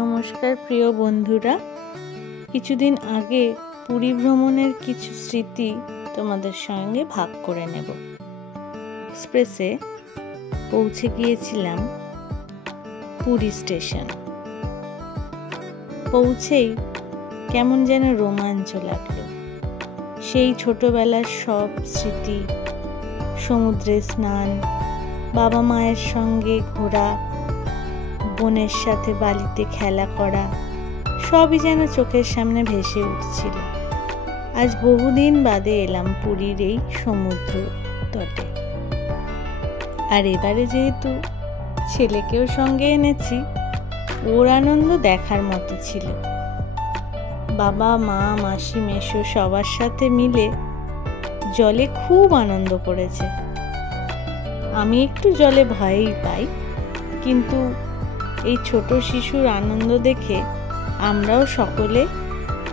নমস্কার প্রিয় বন্ধুরা, কিছুদিন আগে পুরী ভ্রমণের কিছু স্মৃতি তোমাদের সঙ্গে ভাগ করে নেব। এক্সপ্রেসে পৌঁছে গিয়েছিলাম পুরী স্টেশন। পৌঁছেই কেমন যেন রোমাঞ্চ লাগলো। সেই ছোটবেলার সব স্মৃতি, সমুদ্রে স্নান, বাবা মায়ের সঙ্গে ঘোরা, বোনের সাথে বালিতে খেলা করা, সবই যেন চোখের সামনে ভেসে উঠছিল। আজ বহুদিন বাদে এলাম পুরীর এই সমুদ্র তটে। আর এবারে যেহেতু ছেলেকেও সঙ্গে এনেছি, ওর আনন্দ দেখার মতো ছিল। বাবা মা মাসি মেশো সবার সাথে মিলে জলে খুব আনন্দ করেছে। আমি একটু জলে ভয়ই পাই, কিন্তু এই ছোট শিশুর আনন্দ দেখে আমরাও সকলে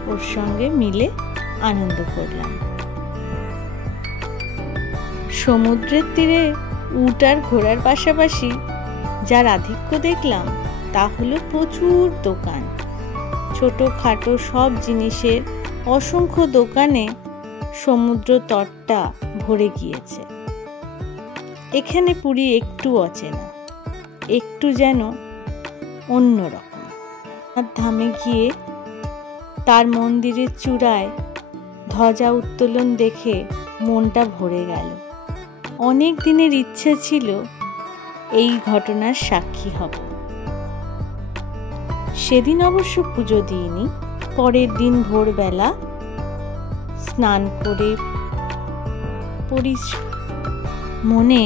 ওর সঙ্গে মিলে আনন্দ করলাম। সমুদ্রের তীরে উট আর ঘোড়ার পাশাপাশি যার আধিক্য দেখলাম তা হলো প্রচুর দোকান। ছোটখাটো সব জিনিসের অসংখ্য দোকানে সমুদ্র তটটা ভরে গিয়েছে। এখানে পুরী একটু অচেনা, একটু যেন অন্যরকম। ধামে গিয়ে তার মন্দিরের চূড়ায় ধ্বজা উত্তোলন দেখে মনটা ভরে গেল। অনেক দিনের ইচ্ছে ছিল এই ঘটনার সাক্ষী হব। সেদিন অবশ্য পুজো দিইনি। পরের দিন ভোরবেলা স্নান করে মনে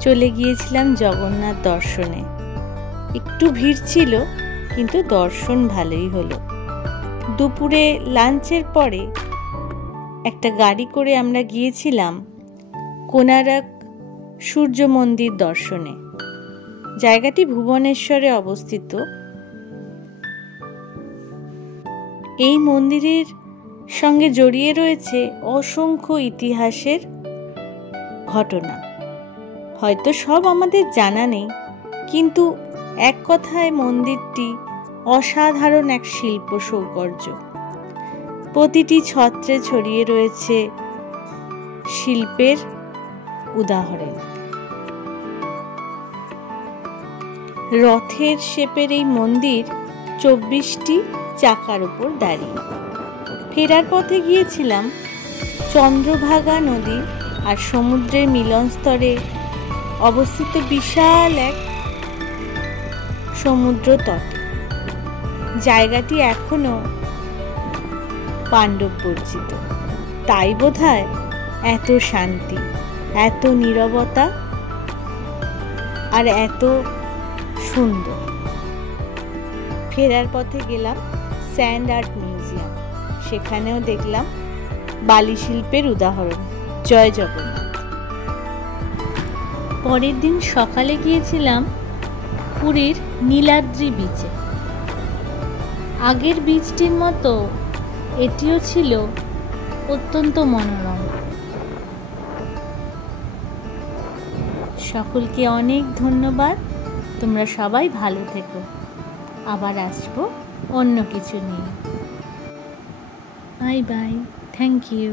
চলে গিয়েছিলাম জগন্নাথ দর্শনে। একটু ভিড় ছিল, কিন্তু দর্শন ভালোই হলো। দুপুরে লাঞ্চের পরে একটা গাড়ি করে আমরা গিয়েছিলাম কোনারক সূর্য মন্দির দর্শনে। জায়গাটি ভুবনেশ্বরে অবস্থিত। এই মন্দিরের সঙ্গে জড়িয়ে রয়েছে অসংখ্য ইতিহাসের ঘটনা। হয়তো সব আমাদের জানা নেই, কিন্তু এক কথায় মন্দিরটি অসাধারণ এক শিল্প সৌকর্য। প্রতিটি ছত্রে ছড়িয়ে রয়েছে শিল্পের উদাহরণ। রথের শেপের এই মন্দির 24টি চাকার উপর দাঁড়িয়ে। ফেরার পথে গিয়েছিলাম চন্দ্রভাগা নদী আর সমুদ্রের মিলনস্থলে অবস্থিত বিশাল এক সমুদ্র তট। জায়গাটি এখনো পাণ্ডব বর্জিত, তাই বোধহয় এত শান্তি, এত নীরবতা আর এত সুন্দর। ফেরার পথে গেলাম স্যান্ড আর্ট মিউজিয়াম। সেখানেও দেখলাম বালি শিল্পের উদাহরণ। জয় জগন্নাথ। পরের দিন সকালে গিয়েছিলাম পুরীর নীলাদ্রি বিচে। আগের বিচটির মতো এটিও ছিল অত্যন্ত মনোরম। সকলকে অনেক ধন্যবাদ। তোমরা সবাই ভালো থেকো। আবার আসবো অন্য কিছু নিয়ে। Bye bye. Thank you.